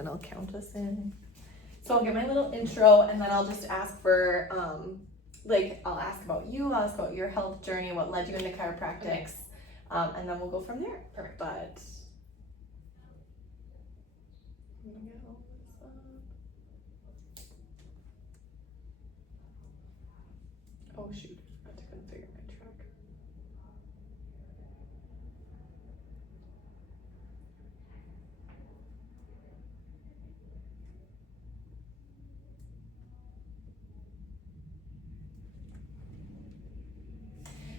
then I'll count us in. So I'll get my little intro, and then I'll just ask for, I'll ask about you, I'll ask about your health journey, what led you into chiropractics, and then we'll go from there. Perfect. But I'm gonna get all this up. Oh shoot, I have to configure my track.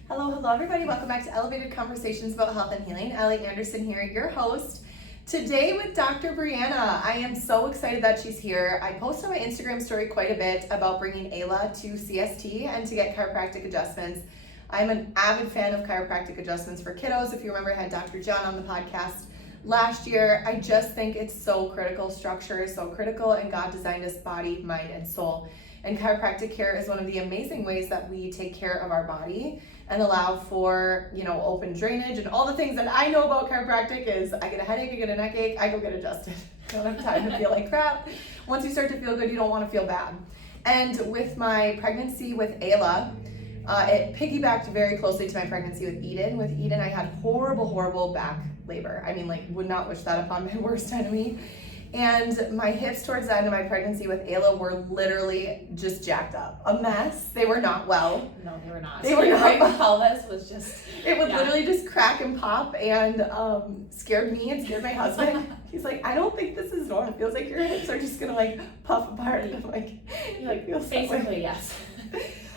Hello everybody, welcome back to Elevated Conversations about Health and Healing. Ellie Anderson here, your host. Today with Dr. Breanna. I am so excited that she's here. I post on my Instagram story quite a bit about bringing Ayla to CST and to get chiropractic adjustments. I'm an avid fan of chiropractic adjustments for kiddos. If you remember, I had Dr. John on the podcast last year. I just think it's so critical. Structure is so critical, and God designed us body, mind, and soul. And chiropractic care is one of the amazing ways that we take care of our body and allow for, open drainage and all the things that I know about chiropractic is I get a headache, I get a neck ache, I go get adjusted. I don't have time to feel like crap. Once you start to feel good, you don't want to feel bad. And with my pregnancy with Ayla, it piggybacked very closely to my pregnancy with Eden. With Eden, I had horrible back labor. I mean, would not wish that upon my worst enemy. And my hips towards the end of my pregnancy with Ayla were literally just jacked up. A mess. They were not well. No, they were not. They were not well. Pelvis was just... It would literally just crack and pop, and scared me and scared my husband. He's like, I don't think this is normal. It feels like your hips are just gonna puff apart. And I'm like, feels basically, yes.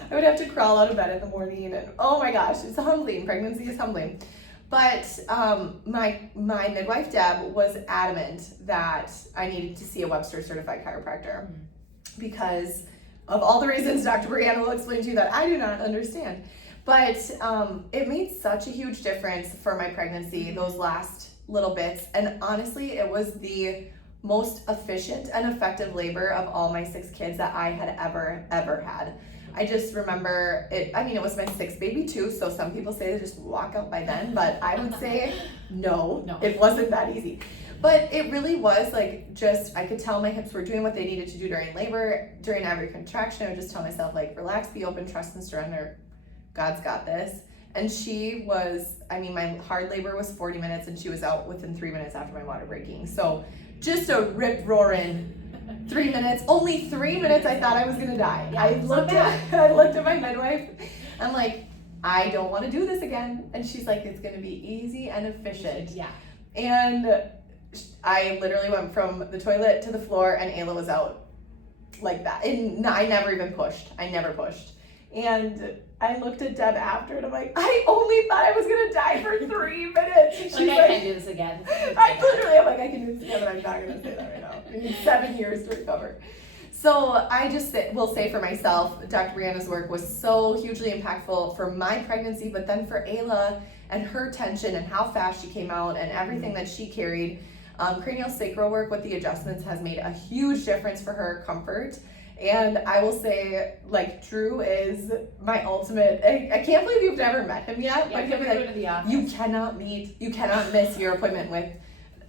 I would have to crawl out of bed in the morning, and oh my gosh, it's humbling. Pregnancy is humbling. But my midwife, Deb, was adamant that I needed to see a Webster certified chiropractor because of all the reasons Dr. Breanna will explain to you that I do not understand. But it made such a huge difference for my pregnancy, those last little bits. And honestly, it was the most efficient and effective labor of all my 6 kids that I had ever had. I just remember it was my 6th baby too, so some people say they just walk out by then, but I would say no, it wasn't that easy. But it really was I could tell my hips were doing what they needed to do during labor. During every contraction, I would just tell myself, relax, be open, trust and surrender. God's got this. And she was, my hard labor was 40 minutes and she was out within 3 minutes after my water breaking. So just a rip-roaring 3 minutes, only 3 minutes. I thought I was gonna die. Yeah, I looked at my midwife. I'm like, I don't want to do this again. And she's like, it's gonna be easy and efficient. Yeah. And I literally went from the toilet to the floor, and Ayla was out like that. And I never even pushed. I never pushed. And I looked at Deb after, and I'm like, I only thought I was gonna die for 3 minutes. And she's I can't do this again. I'm like, I can do this again, but I'm not gonna say that right now. I need 7 years to recover. So I just will say for myself, Dr. Breanna's work was so hugely impactful for my pregnancy, but then for Ayla and her tension and how fast she came out and everything that she carried. Craniosacral work with the adjustments has made a huge difference for her comfort. And I will say, Drew is my ultimate. I can't believe you've never met him yet. Yeah, but he'll be you cannot miss your appointment with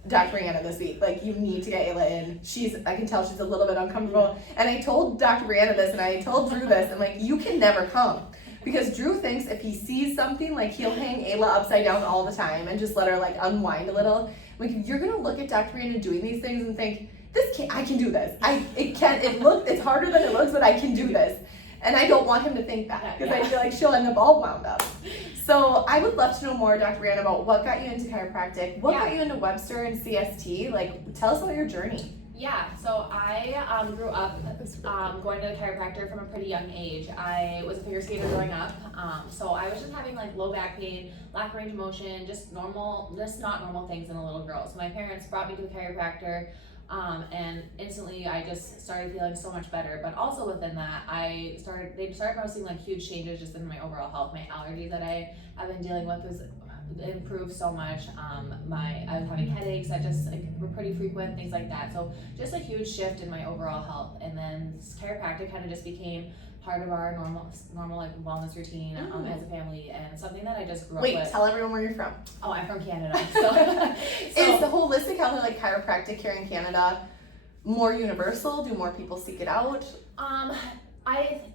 Dr. Breanna this week. You need to get Ayla in. I can tell she's a little bit uncomfortable. And I told Dr. Breanna this, and I told Drew this. I'm you can never come. Because Drew thinks if he sees something, he'll hang Ayla upside down all the time and just let her, unwind a little. You're going to look at Dr. Breanna doing these things and think, I can do this. It's harder than it looks, but I can do this. And I don't want him to think that because I feel like she'll end up all wound up. So I would love to know more, Dr. Breanna, about what got you into chiropractic, what got you into Webster and CST. Tell us about your journey. Yeah, so I grew up going to the chiropractor from a pretty young age. I was a figure skater growing up, so I was just having low back pain, lack of range of motion, just not normal things in a little girl. So my parents brought me to the chiropractor. And instantly I just started feeling so much better. But also within that, they started noticing huge changes just in my overall health. My allergies that I have been dealing with was improved so much. I was having headaches that just were pretty frequent, things like that. So just a huge shift in my overall health. And then chiropractic kind of just became part of our normal wellness routine as a family, and something that I just grew up with. Wait, tell everyone where you're from. Oh, I'm from Canada. So is the holistic health and chiropractic here in Canada more universal? Do more people seek it out?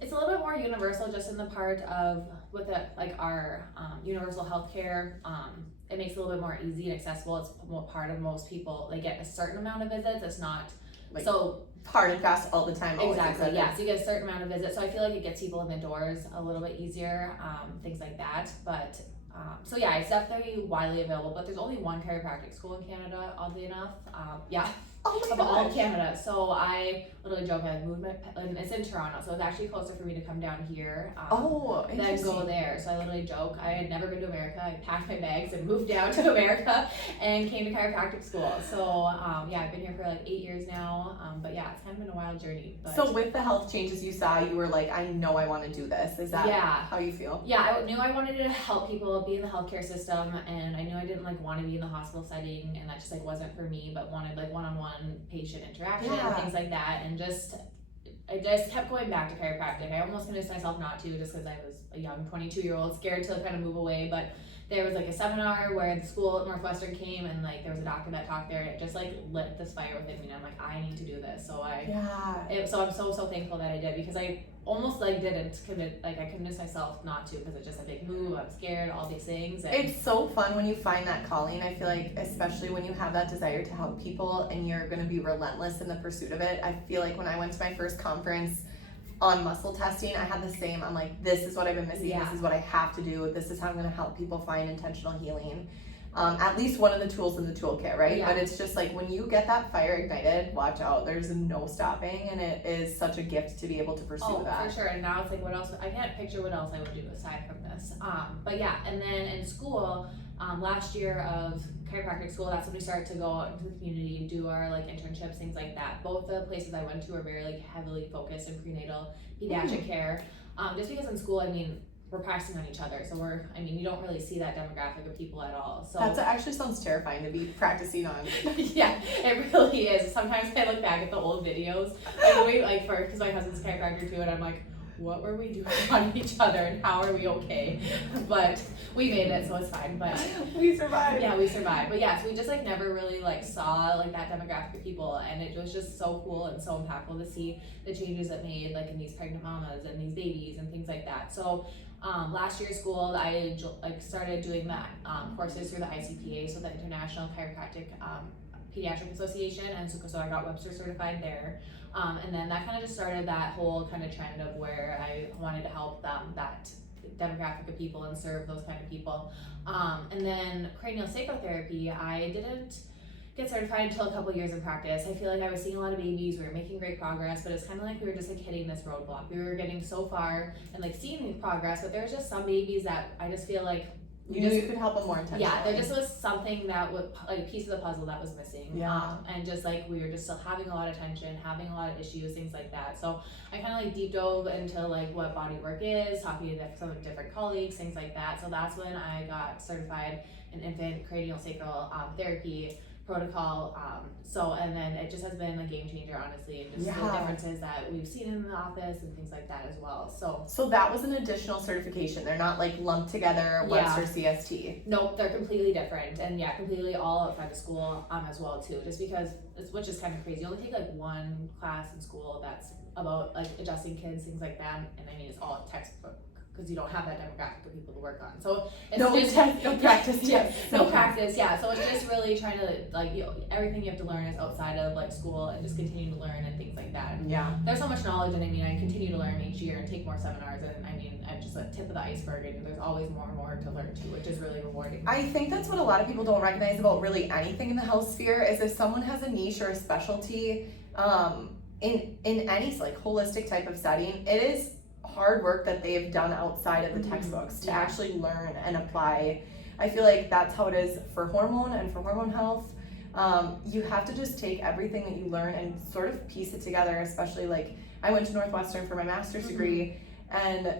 It's a little bit more universal just in the part of with it, like our universal healthcare. It makes it a little bit more easy and accessible. It's part of most people. They get a certain amount of visits. It's not Like, so hard and fast all the time. exactly. Yeah, so you get a certain amount of visits. So I feel like it gets people in the doors a little bit easier. Things like that. But so yeah, it's definitely widely available. But there's only one chiropractic school in Canada, oddly enough. Yeah. Oh my Of all gosh. Canada. So I literally joke, I moved and it's in Toronto, so it's actually closer for me to come down here than Interesting. go there. So I literally joke, I had never been to America. I packed my bags and moved down to America and came to chiropractic school. So yeah, I've been here for like 8 years now. But yeah, it's kind of been a wild journey. But So with the health changes you saw, you were like, I know I want to do this. Is that yeah. how you feel? Yeah, I knew I wanted to help people be in the healthcare system, and I knew I didn't like want to be in the hospital setting, and that just like wasn't for me, but wanted like one-on-one patient interaction and things like that, and I just kept going back to chiropractic. I almost convinced myself not to just because I was a young 22-year-old scared to kind of move away, but there was like a seminar where the school at Northwestern came, and like there was a doctor that talked there, and it just like lit this fire within me, and I'm like, I need to do this. So so I'm so thankful that I did, because I almost like didn't commit, like I convinced myself not to because it's just a big move, I'm scared, all these things. And It's so fun when you find that calling. I feel like, especially when you have that desire to help people and you're going to be relentless in the pursuit of it. I feel like when I went to my first conference on muscle testing, I had the same. I'm like, this is what I've been missing. Yeah. This is what I have to do. This is how I'm going to help people find intentional healing. At least one of the tools in the toolkit, right? Yeah. But it's just like when you get that fire ignited, watch out. There's no stopping, and it is such a gift to be able to pursue that. For sure. And now it's like, what else? I can't picture what else I would do aside from this. But yeah, and then in school, last year of chiropractic school, that's when we started to go out into the community, do our like internships, things like that. Both the places I went to are very like heavily focused in prenatal pediatric care. Just because in school, I mean, we're practicing on each other, so you don't really see that demographic of people at all. So That actually sounds terrifying to be practicing on. yeah, it really is. Sometimes I look back at the old videos, because my husband's a chiropractor too, and I'm like, what were we doing on each other, and how are we okay? But we made it, so it's fine. But We survived. yeah, we survived. But yeah, so we just like never really like saw like that demographic of people, and it was just so cool and so impactful to see the changes it made like in these pregnant mamas and these babies and things like that. So last year school, I like started doing that courses through the ICPA, so the International Chiropractic Pediatric Association, and so I got Webster certified there. And then that kind of just started that whole kind of trend of where I wanted to help that demographic of people and serve those kind of people. And then craniosacral therapy, I didn't get certified until a couple years in practice. I feel like I was seeing a lot of babies, we were making great progress, but it's kind of like we were just like hitting this roadblock. We were getting so far and like seeing progress, but there was just some babies that I just feel like You knew you could help them more intentionally. yeah, there just was something that was like a piece of the puzzle that was missing. Yeah. And just like we were just still having a lot of tension, having a lot of issues, things like that. So I kind of like deep dove into like what body work is, talking to some different colleagues, things like that. So that's when I got certified in infant craniosacral therapy protocol. And then it just has been a game changer, honestly, and just the differences that we've seen in the office and things like that as well. So that was an additional certification. They're not like lumped together, Webster CST. Nope, they're completely different, and yeah, completely all outside of school as well too. Just because which is kind of crazy. You only take like one class in school that's about like adjusting kids, things like that, and I mean it's all textbook, because you don't have that demographic of people to work on. So it's no practice. Yes, no practice. Yeah, so it's just really trying to like everything you have to learn is outside of like school, and just continue to learn and things like that. And yeah, there's so much knowledge, and I mean I continue to learn each year and take more seminars, and I mean I'm just a tip of the iceberg, and there's always more and more to learn too, which is really rewarding. I think that's what a lot of people don't recognize about really anything in the health sphere is if someone has a niche or a specialty in any like holistic type of setting, it is hard work that they've done outside of the textbooks to actually learn and apply. I feel like that's how it is for hormone and for hormone health. You have to just take everything that you learn and sort of piece it together, especially like I went to Northwestern for my master's degree, and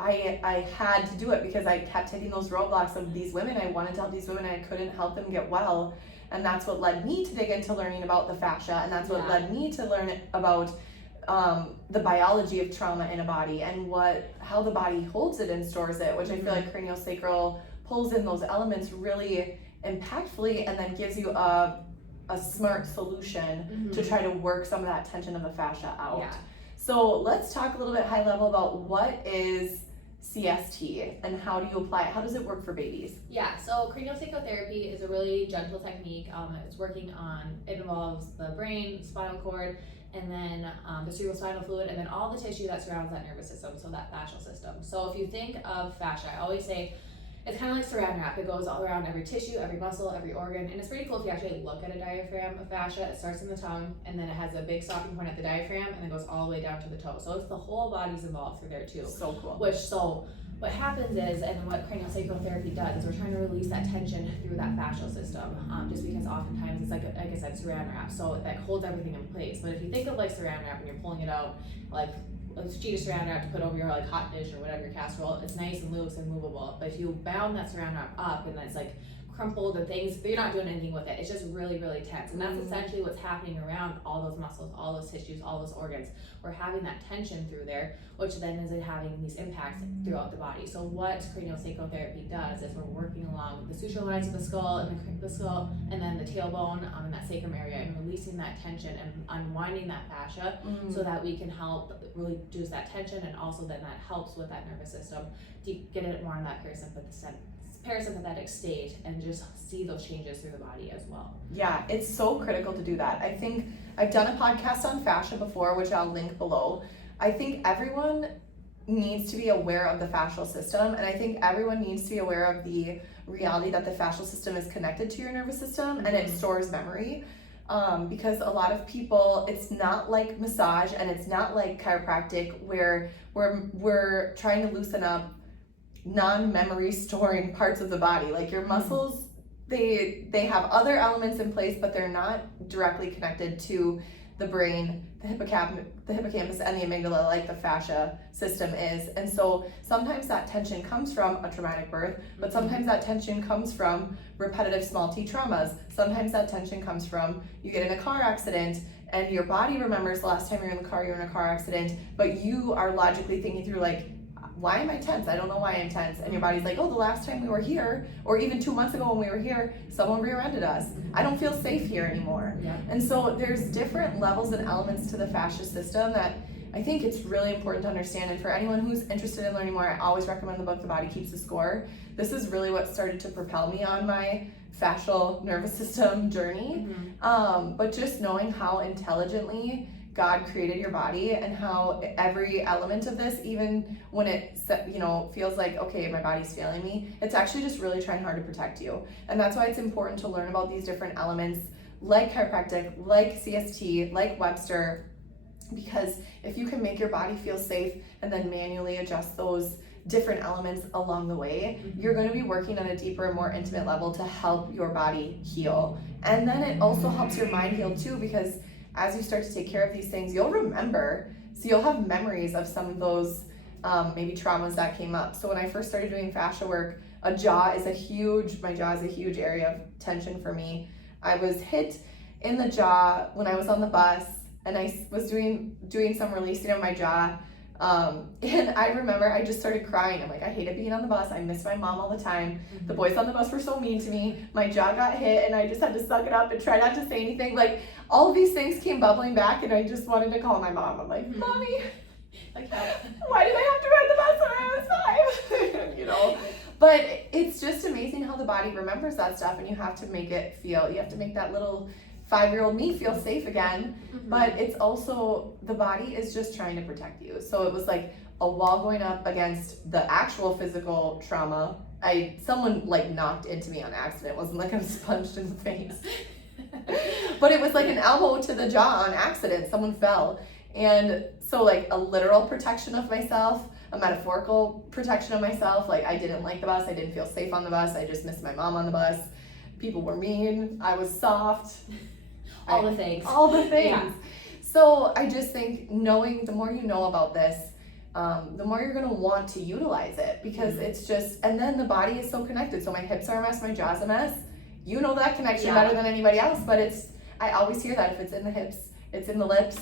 I had to do it because I kept hitting those roadblocks of these women. I wanted to help these women and I couldn't help them get well, and that's what led me to dig into learning about the fascia, and that's what led me to learn about the biology of trauma in a body and how the body holds it and stores it, which I feel like craniosacral pulls in those elements really impactfully and then gives you a a smart solution to try to work some of that tension of the fascia out. Yeah. So let's talk a little bit high level about what is CST and how do you apply it? How does it work for babies? Yeah, so craniosacral therapy is a really gentle technique. It involves the brain, spinal cord, and then the cerebrospinal fluid, and then all the tissue that surrounds that nervous system, so that fascial system. So if you think of fascia, I always say it's kind of like saran wrap. It goes all around every tissue, every muscle, every organ, and it's pretty cool if you actually look at a diaphragm of fascia. It starts in the tongue, and then it has a big stopping point at the diaphragm, and then goes all the way down to the toe. So it's the whole body's involved through there too. So cool. What happens is, and what craniosacral therapy does, is we're trying to release that tension through that fascial system, just because oftentimes it's like I said, saran wrap, so that holds everything in place. But if you think of like saran wrap when you're pulling it out, like a sheet of saran wrap to put over your like hot dish or whatever, your casserole, it's nice and loose and movable. But if you bound that saran wrap up and it's like crumpled and things, but you're not doing anything with it, it's just really, really tense. And that's essentially what's happening around all those muscles, all those tissues, all those organs. We're having that tension through there, which then is having these impacts throughout the body. So what craniosacral therapy does is we're working along the suture lines of the skull and the skull, and then the tailbone in that sacrum area, and releasing that tension and unwinding that fascia, so that we can help really reduce that tension, and also then that helps with that nervous system to get it more in that parasympathetic state and just see those changes through the body as well. Yeah, it's so critical to do that. I think I've done a podcast on fascia before, which I'll link below. I think everyone needs to be aware of the fascial system, and I think everyone needs to be aware of the reality that the fascial system is connected to your nervous system and it stores memory. Because a lot of people, it's not like massage and it's not like chiropractic where we're trying to loosen up non-memory storing parts of the body. Like your muscles, they have other elements in place, but they're not directly connected to the brain, the hippocampus and the amygdala like the fascia system is. And so sometimes that tension comes from a traumatic birth, but sometimes that tension comes from repetitive small t traumas. Sometimes that tension comes from you get in a car accident and your body remembers the last time you were in the car, you were in a car accident, but you are logically thinking through like, why am I tense? I don't know why I'm tense. And your body's like, oh, the last time we were here, or even 2 months ago when we were here, someone rear-ended us. I don't feel safe here anymore. Yeah. And so there's different levels and elements to the fascia system that I think it's really important to understand. And for anyone who's interested in learning more, I always recommend the book, The Body Keeps the Score. This is really what started to propel me on my fascial nervous system journey. But just knowing how intelligently God created your body and how every element of this, even when it feels like, okay, my body's failing me, it's actually just really trying hard to protect you. And that's why it's important to learn about these different elements like chiropractic, like CST, like Webster, because if you can make your body feel safe and then manually adjust those different elements along the way, you're going to be working on a deeper and more intimate level to help your body heal. And then it also helps your mind heal too, because as you start to take care of these things, you'll remember. So you'll have memories of some of those maybe traumas that came up. So when I first started doing fascia work, my jaw is a huge area of tension for me. I was hit in the jaw when I was on the bus, and I was doing some releasing of my jaw. And I remember I just started crying. I'm like, I hated being on the bus. I missed my mom all the time. The boys on the bus were so mean to me. My jaw got hit and I just had to suck it up and try not to say anything. Like all of these things came bubbling back and I just wanted to call my mom. I'm like, Mommy, like, why did I have to ride the bus when I was 5? But it's just amazing how the body remembers that stuff, and you have to make that little 5-year-old me feel safe again. But it's also, the body is just trying to protect you. So it was like a wall going up against the actual physical trauma. Someone like knocked into me on accident. It wasn't like I was punched in the face. But it was like an elbow to the jaw on accident. Someone fell. And so like a literal protection of myself, a metaphorical protection of myself. Like I didn't like the bus. I didn't feel safe on the bus. I just missed my mom on the bus. People were mean. I was soft. All the things. Yeah. So I just think knowing, the more you know about this, the more you're going to want to utilize it, because it's just, and then the body is so connected. So my hips are a mess, my jaw's a mess. You know that connection better than anybody else, but I always hear that if it's in the hips, it's in the lips,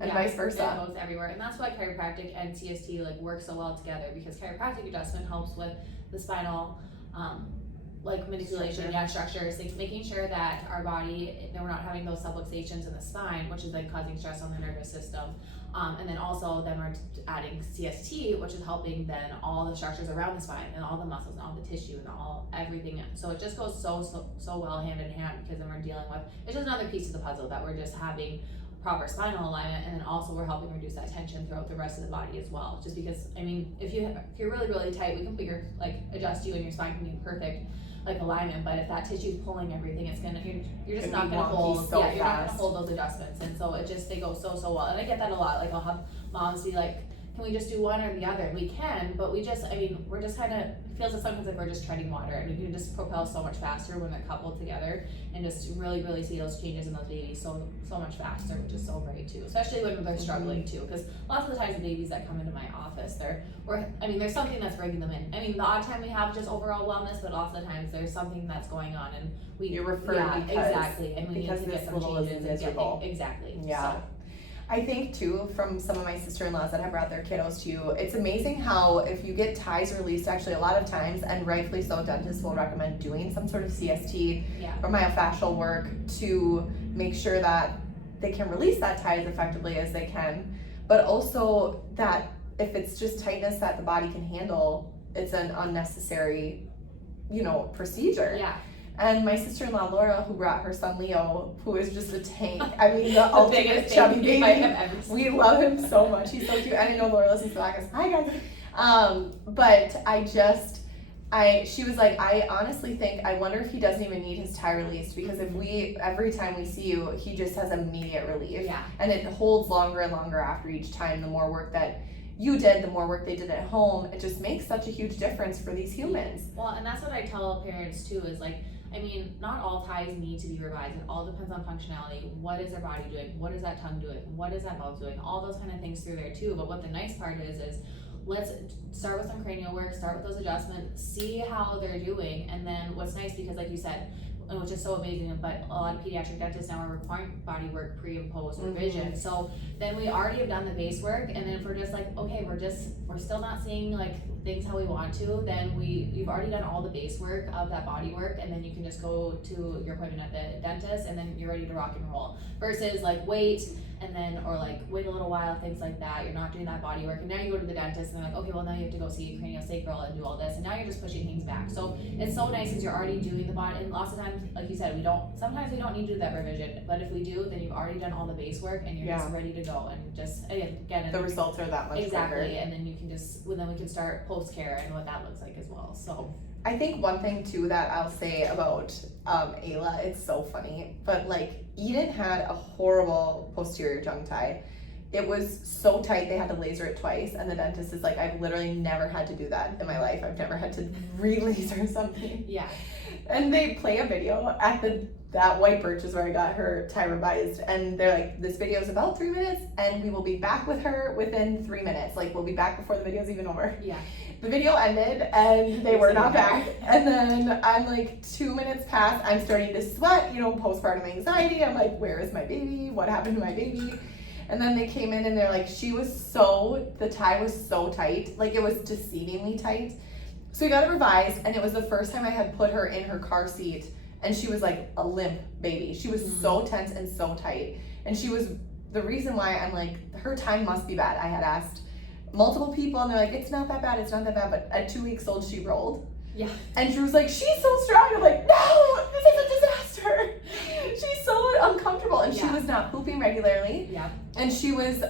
and vice versa. It goes everywhere. And that's why chiropractic and CST work so well together, because chiropractic adjustment helps with the spinal like manipulation, structures, like making sure that our body, that we're not having those subluxations in the spine, which is like causing stress on the nervous system. And then also then we're adding CST, which is helping then all the structures around the spine and all the muscles and all the tissue and everything. So it just goes so well hand in hand, because then we're dealing with, it's just another piece of the puzzle that we're just having proper spinal alignment, and then also we're helping reduce that tension throughout the rest of the body as well. Just because, I mean, if you're really tight, we can adjust you and your spine can be perfect alignment, but if that tissue is pulling everything, it's gonna, you're just not gonna hold, you're not gonna hold those adjustments. And so they go so well. And I get that a lot. I'll have moms be like, can we just do one or the other? And we can, but we're just kind of, feels sometimes like we're just treading water, and we can just propel so much faster when they're coupled together, and just really see those changes in those babies so much faster, which is so great too, especially when they're struggling too, because lots of the times the babies that come into my office, there's something that's bringing them in. I mean, the odd time we have just overall wellness, but lots of the times there's something that's going on, and you're referred exactly, and we need to get some changes and exactly. Yeah. So. I think too, from some of my sister-in-laws that have brought their kiddos to you, it's amazing how if you get ties released, actually a lot of times, and rightfully so, dentists will recommend doing some sort of CST or myofascial work to make sure that they can release that tie as effectively as they can, but also that if it's just tightness that the body can handle, it's an unnecessary, procedure. Yeah. And my sister-in-law Laura, who brought her son Leo, who is just a tank. I mean, the ultimate chubby baby. We love him so much. He's so cute. And I know Laura listens to that. Goes, hi guys. But she was like, I honestly think, I wonder if he doesn't even need his tie released, because every time we see you, he just has immediate relief. Yeah. And it holds longer and longer after each time. The more work that you did, the more work they did at home, it just makes such a huge difference for these humans. Well, and that's what I tell parents too, is not all ties need to be revised. It all depends on functionality. What is their body doing? What is that tongue doing? What is that mouth doing? All those kind of things through there too. But what the nice part is let's start with some cranial work, start with those adjustments, see how they're doing. And then what's nice, because like you said, which is so amazing, but a lot of pediatric dentists now are requiring body work pre and post revision. So then we already have done the base work, and then if we're just okay, we're still not seeing things how we want to, then you've already done all the base work of that body work, and then you can just go to your appointment at the dentist, and then you're ready to rock and roll. Versus wait, and then wait a little while, things like that. You're not doing that body work, and now you go to the dentist, and they're like, okay, well now you have to go see craniosacral and do all this, and now you're just pushing things back. So it's so nice because you're already doing the body, and lots of times, like you said, sometimes we don't need to do that revision, but if we do, then you've already done all the base work, and you're just ready to go, and just again the results are that much exactly quicker. And then you can then we can start post care and what that looks like as well. So I think one thing too that I'll say about Ayla, it's so funny, but Eden had a horrible posterior tongue tie. It was so tight they had to laser it twice, and the dentist is like, I've literally never had to do that in my life. I've never had to re-laser something. Yeah. And they play a video at that White Birch is where I got her tie revised, and they're like, this video is about 3 minutes, and we will be back with her within 3 minutes. We'll be back before the video's even over. Yeah. The video ended, and they were not back. And then I'm 2 minutes past, I'm starting to sweat, postpartum anxiety. I'm like, where is my baby? What happened to my baby? And then they came in, and they're like, the tie was so tight. It was deceivingly tight. So we got it revised, and it was the first time I had put her in her car seat, and she was a limp baby. She was so tense and so tight. And she was, the reason why I'm her time must be bad. I had asked multiple people, and they're like, it's not that bad, but at 2 weeks old, she rolled. Yeah. And she was like, she's so strong. I'm like, no, this is a disaster. She's so uncomfortable. And she was not pooping regularly. Yeah. And she was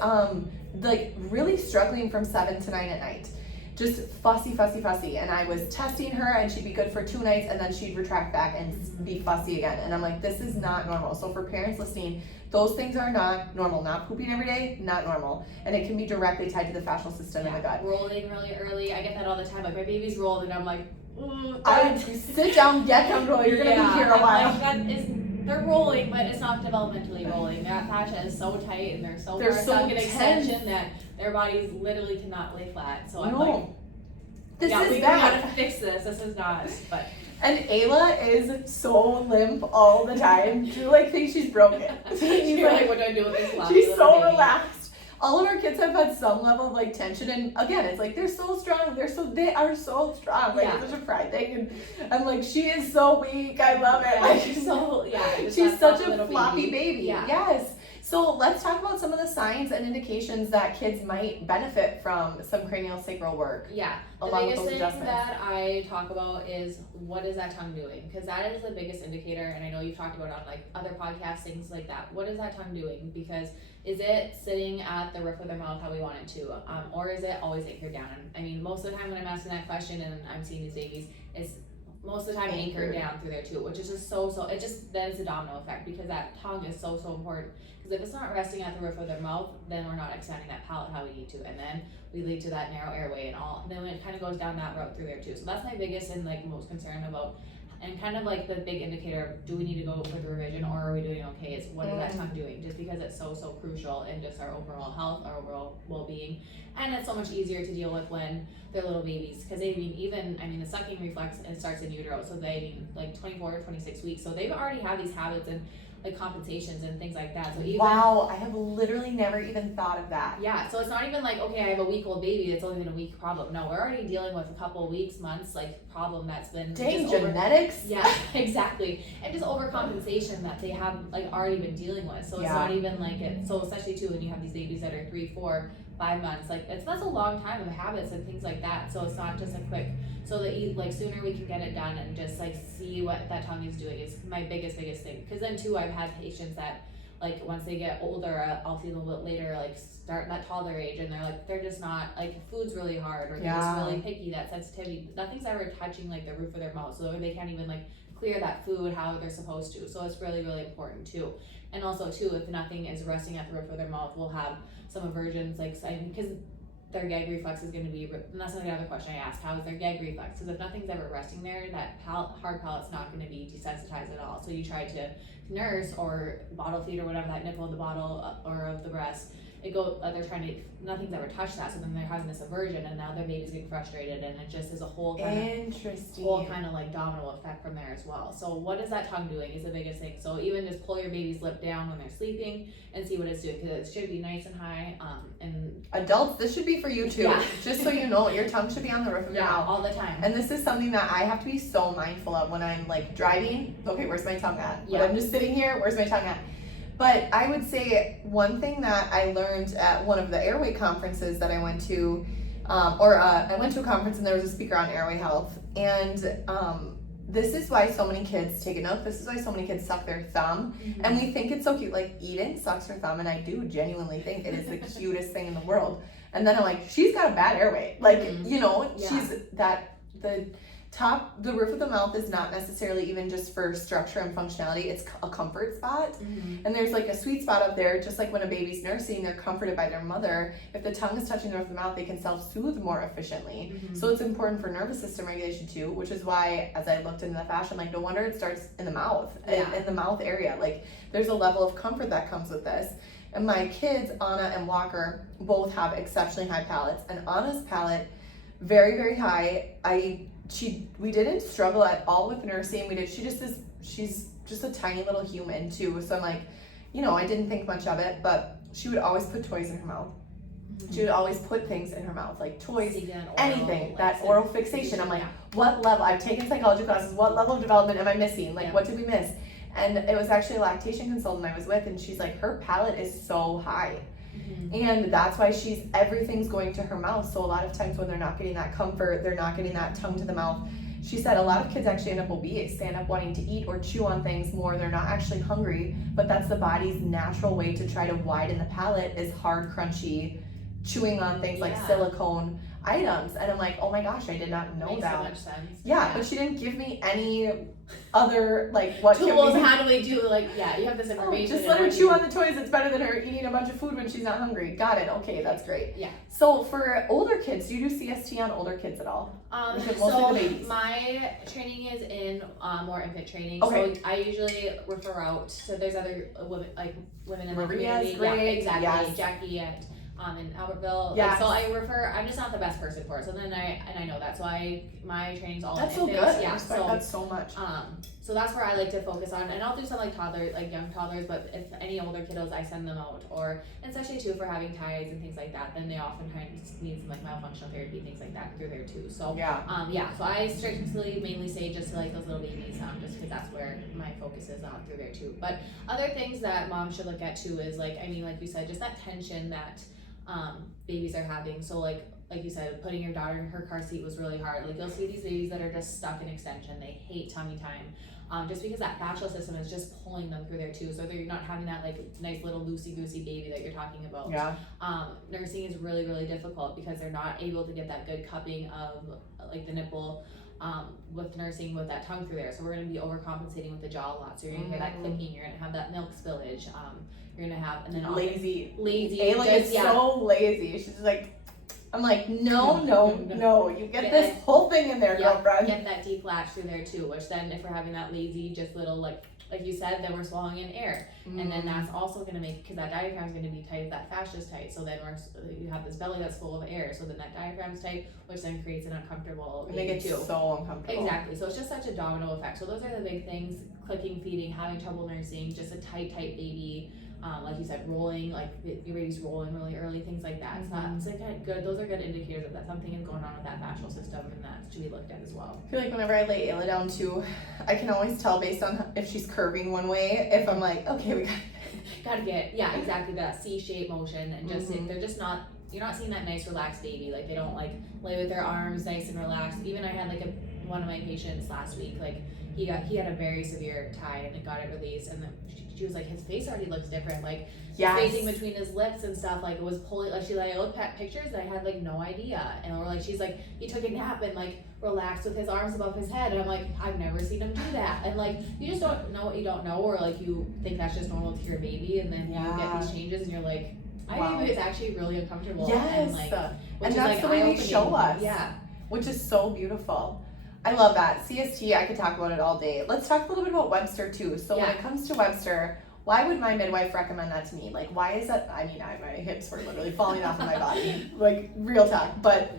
really struggling from 7 to 9 at night. Just fussy. And I was testing her, and she'd be good for 2 nights, and then she'd retract back and be fussy again. And I'm like, this is not normal. So for parents listening, those things are not normal. Not pooping every day, not normal. And it can be directly tied to the fascial system in the gut. Rolling really early. I get that all the time. My baby's rolled, and I'm like, sit down, get comfortable. You're going to be here a while. They're rolling, but it's not developmentally rolling. That fascia is so tight, and they're so far an extension that their bodies literally cannot lay flat. So I'm like, this is we bad. gotta fix this. This is not, but. And Ayla is so limp all the time. Drew thinks she's broken. You're like, what do I do with this? She's so relaxed all of our kids have had some level of like tension, and again, it's like they're so strong. They are so strong. Like it's such a pride thing, and I'm like, she is so weak. I love it. Like she's so she's such a floppy baby. Yeah. Yes. So let's talk about some of the signs and indications that kids might benefit from some craniosacral work. Yeah, the biggest thing that I talk about is what is that tongue doing? Because that is the biggest indicator, and I know you've talked about it on like other podcasts, things like that. What is that tongue doing? Because is it sitting at the roof of their mouth how we want it to, or is it always anchored down? I mean, most of the time when I'm asking that question and I'm seeing these babies, it's most of the time anchored down through there too, which is just so it just then it's a domino effect, because that tongue is so important. Because if it's not resting at the roof of their mouth, then we're not extending that palate how we need to, and then we lead to that narrow airway and all. And then it kind of goes down that route through there too. So that's my biggest and like most concern about, and kind of like the big indicator of do we need to go for the revision or are we doing okay? Is what is that tongue doing? Just because it's so crucial in just our overall health, our overall well-being, and it's so much easier to deal with when they're little babies, because they the sucking reflex, it starts in utero, so they like 24 or 26 weeks, so they've already had these habits and like compensations and things like that. So even, wow, I have literally never even thought of that. Yeah, so it's not even like, okay, I have a week-old baby, it's only been a week problem. No, we're already dealing with a couple weeks, months, like problem that's been genetics. Yeah, exactly. And just overcompensation that they have like already been dealing with. So it's not even like it. So especially too when you have these babies that are 3, 4, 5 months, like that's a long time of habits and things like that. So it's not just a quick. So the like sooner we can get it done and just like see what that tongue is doing is my biggest thing. Because then too, I've had patients that like once they get older, I'll see them a little bit later, like start that toddler age, and they're just not like food's really hard, or they're just really picky. That sensitivity, nothing's ever touching like the roof of their mouth, so they can't even like clear that food how they're supposed to. So it's really important too. And also too, if nothing is resting at the roof of their mouth, we'll have some aversions, like because their gag reflex is going to be, and that's another question I asked, how is their gag reflex? Because if nothing's ever resting there, that hard palate's not going to be desensitized at all. So you try to nurse or bottle feed or whatever, that nipple in the bottle or of the breast, they're trying to, nothing's ever touched that, so then they're having this aversion, and now their baby's getting frustrated, and it just is a whole kind of like domino effect from there as well. So what is that tongue doing is the biggest thing. So even just pull your baby's lip down when they're sleeping and see what it's doing, because it should be nice and high. And adults, this should be for you too. Yeah. Just so you know, your tongue should be on the roof of your mouth all the time. And this is something that I have to be so mindful of when I'm like driving. Okay, where's my tongue at? When I'm just sitting here, where's my tongue at? But I would say one thing that I learned at one of the airway conferences that I went to, I went to a conference and there was a speaker on airway health, and this is why so many kids, take a note, this is why so many kids suck their thumb, and we think it's so cute, like Eden sucks her thumb, and I do genuinely think it is the cutest thing in the world. And then I'm like, she's got a bad airway, like, she's the roof of the mouth is not necessarily even just for structure and functionality, it's a comfort spot. And there's like a sweet spot up there, just like when a baby's nursing, they're comforted by their mother. If the tongue is touching the roof of the mouth, they can self-soothe more efficiently. So it's important for nervous system regulation too, which is why, as I looked into the fashion, like no wonder it starts in the mouth, in the mouth area. Like there's a level of comfort that comes with this. And my kids, Anna and Walker, both have exceptionally high palates, and Anna's palate, very, very high. We didn't struggle at all with nursing. She's just a tiny little human too. So I'm like, I didn't think much of it, but she would always put toys in her mouth. She would always put things in her mouth, like toys, anything, that oral fixation. I'm like, what level? I've taken psychology classes. What level of development am I missing? Like, what did we miss? And it was actually a lactation consultant I was with, and she's like, her palate is so high. And that's why everything's going to her mouth. So a lot of times when they're not getting that comfort, they're not getting that tongue to the mouth. She said a lot of kids actually end up obese, they end up wanting to eat or chew on things more. They're not actually hungry, but that's the body's natural way to try to widen the palate, is hard, crunchy, chewing on things like silicone items. And I'm like, oh my gosh, I did not know that. Makes so much sense. Yeah, but she didn't give me any other what tools. How do we do you have this information. Just let her chew on the toys. It's better than her eating a bunch of food when she's not hungry. Got it. Okay, that's great. Yeah. So for older kids, do you do CST on older kids at all? So my training is in more infant training. Okay. So I usually refer out. So there's other women in the community. Great. Yeah, exactly. Yes. Jackie at in Albertville. Yes. So I refer. I'm just not the best person for it. So then I know that. So my training's all. That's in so infants. good. Yeah. I respect that so much. So that's where I like to focus on, and I'll do some like young toddlers, but if any older kiddos, I send them out, or especially too for having ties and things like that, then they oftentimes need some like myofunctional therapy, things like that through there too. So so I strictly mainly say just to like those little babies, just because that's where my focus is on through there too. But other things that moms should look at too is like, I mean, like you said, just that tension that babies are having. So like you said, putting your daughter in her car seat was really hard. Like you'll see these babies that are just stuck in extension. They hate tummy time. Just because that fascial system is just pulling them through there too. So you're not having that like nice little loosey-goosey baby that you're talking about. Yeah. Nursing is really, really difficult because they're not able to get that good cupping of like the nipple with nursing with that tongue through there. So we're going to be overcompensating with the jaw a lot. So you're going to hear that clicking. You're going to have that milk spillage. You're going to have, and then lazy. Ayla is so lazy. She's like, I'm like, no, you get this whole thing in there, girlfriend. Get that deep latch through there too, which then if we're having that lazy, just little like you said, then we're swallowing in air. And then that's also going to make, because that diaphragm is going to be tight, that fascia is tight. So then you have this belly that's full of air. So then that diaphragm is tight, which then creates an uncomfortable baby. They get so uncomfortable. Exactly. So it's just such a domino effect. So those are the big things: clicking, feeding, having trouble nursing, just a tight baby. Like you said, rolling, like your baby's rolling really early, things like that. It's like good. Those are good indicators that something is going on with that fascial system, and that should be looked at as well. I feel like whenever I lay Ayla down too, I can always tell based on if she's curving one way, if I'm like, okay, we gotta get exactly that C-shape motion, and just they're just not. You're not seeing that nice relaxed baby. Like they don't like lay with their arms nice and relaxed. Even I had like one of my patients last week, like he had a very severe tie and it got it released, and then she was like, his face already looks different, like spacing between his lips and stuff, like it was pulling, like I looked at pictures and I had like no idea, and we're like, she's like, he took a nap and like relaxed with his arms above his head, and I'm like, I've never seen him do that. And like you just don't know what you don't know, or like you think that's just normal to your baby, and then you get these changes and you're like, my baby is actually really uncomfortable. Yes, and that's the way they show us. Yeah, which is so beautiful. I love that. CST, I could talk about it all day. Let's talk a little bit about Webster too. So when it comes to Webster, why would my midwife recommend that to me? Like, why is that? I mean, my hips were literally falling off of my body, like real talk. But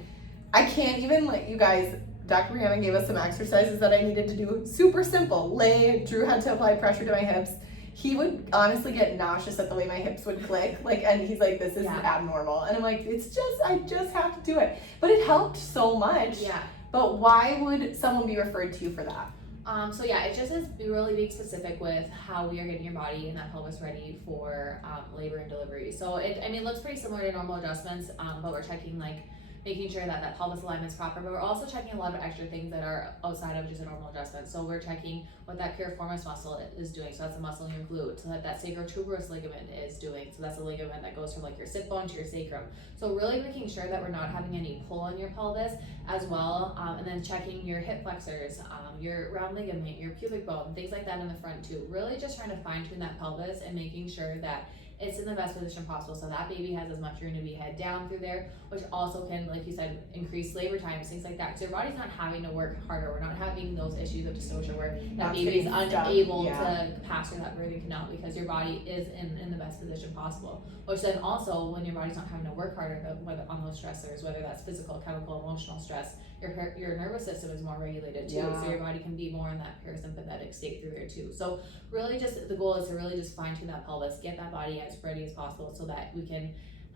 I can't even, like, you guys, Dr. Breanna gave us some exercises that I needed to do. Super simple. Drew had to apply pressure to my hips. He would honestly get nauseous at the way my hips would click, like, and he's like, this is abnormal. And I'm like, I just have to do it. But it helped so much. Yeah. But why would someone be referred to you for that? It just is really being specific with how we are getting your body and that pelvis ready for labor and delivery. So it looks pretty similar to normal adjustments, but we're checking like making sure that that pelvis alignment is proper, but we're also checking a lot of extra things that are outside of just a normal adjustment. So we're checking what that piriformis muscle is doing. So that's a muscle in your glute. So that sacrotuberous ligament is doing. So that's a ligament that goes from like your sit bone to your sacrum. So really making sure that we're not having any pull on your pelvis as well. And then checking your hip flexors, your round ligament, your pubic bone, things like that in the front too. Really just trying to fine tune that pelvis and making sure that it's in the best position possible, so that baby has as much room to be head down through there, which also can, like you said, increase labor times, things like that. So your body's not having to work harder. We're not having those issues of dystocia where that baby is unable to pass through that birthing canal because your body is in the best position possible. Which then also, when your body's not having to work harder whether on those stressors, whether that's physical, chemical, emotional stress, your nervous system is more regulated too, so your body can be more in that parasympathetic state through there too. So really just the goal is to really just fine tune that pelvis, get that body as ready as possible so that we can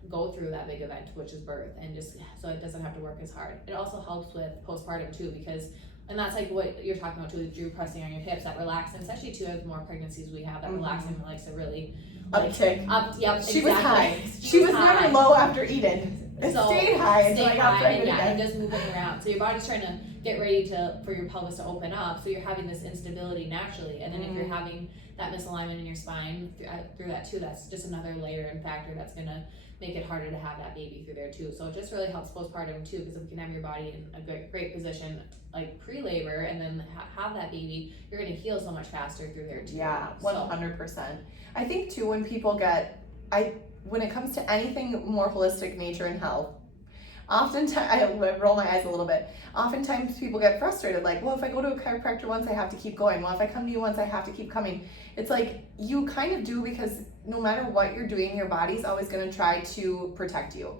go through that big event, which is birth, and just so it doesn't have to work as hard. It also helps with postpartum too, because, and that's like what you're talking about too, with Drew pressing on your hips, that relaxing, especially too as more pregnancies we have, that relaxing likes to really uptick. She was high. She was never low after Eden. It stayed high until I got pregnant again. And just moving around. So your body's trying to get ready for your pelvis to open up. So you're having this instability naturally. And then if you're having that misalignment in your spine through that too, that's just another layer and factor that's going to make it harder to have that baby through there too. So it just really helps postpartum too, because if we can have your body in a great position like pre-labor and then have that baby, you're going to heal so much faster through there too. Yeah, 100%. I think too, when people when it comes to anything more holistic nature and health, oftentimes, I roll my eyes a little bit, oftentimes people get frustrated, like, well, if I go to a chiropractor once, I have to keep going. Well, if I come to you once, I have to keep coming. It's like, you kind of do, because no matter what you're doing, your body's always going to try to protect you.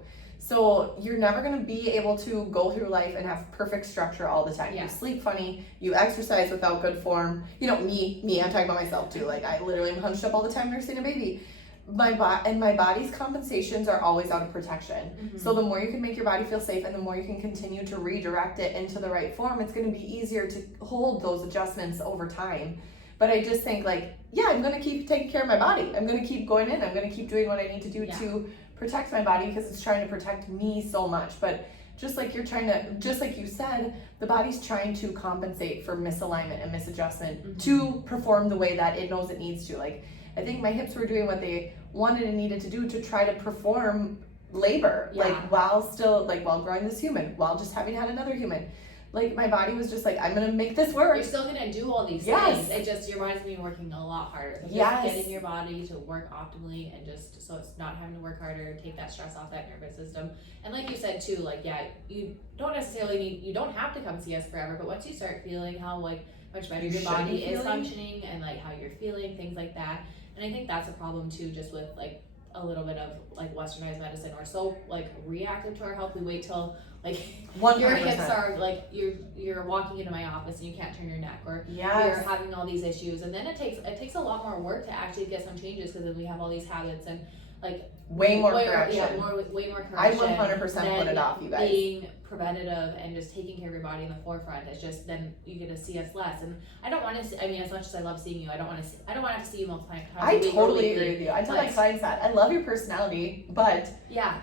So you're never gonna be able to go through life and have perfect structure all the time. Yeah. You sleep funny, you exercise without good form. You know, me, I'm talking about myself too. Like I literally am hunched up all the time nursing a baby. My body's compensations are always out of protection. Mm-hmm. So the more you can make your body feel safe and the more you can continue to redirect it into the right form, it's gonna be easier to hold those adjustments over time. But I just think like, yeah, I'm gonna keep taking care of my body. I'm gonna keep going in. I'm gonna keep doing what I need to do to protect my body because it's trying to protect me so much. But just like you said, the body's trying to compensate for misalignment and misadjustment to perform the way that it knows it needs to. Like, I think my hips were doing what they wanted and needed to do to try to perform labor, like while growing this human, while just having had another human. Like my body was just like, I'm gonna make this work. You're still gonna do all these things. It just, your body's gonna be working a lot harder. So just getting your body to work optimally and just so it's not having to work harder, take that stress off that nervous system. And like you said too, like you don't necessarily you don't have to come see us forever, but once you start feeling how like much better your body is functioning and like how you're feeling, things like that. And I think that's a problem too, just with like a little bit of like westernized medicine. We're so like reactive to our health. We wait till like 100%. Your hips are like you're walking into my office and you can't turn your neck, or you're having all these issues, and then it takes a lot more work to actually get some changes because then we have all these habits and like way more correction. Yeah, way more correction. I 100% put it off, you guys. Being preventative and just taking care of your body in the forefront. It's just then you get to see us less. And I don't want to see, I mean, as much as I love seeing you, I don't want to have to see you multiple times. I totally agree with you. I tell my clients that. I love your personality, but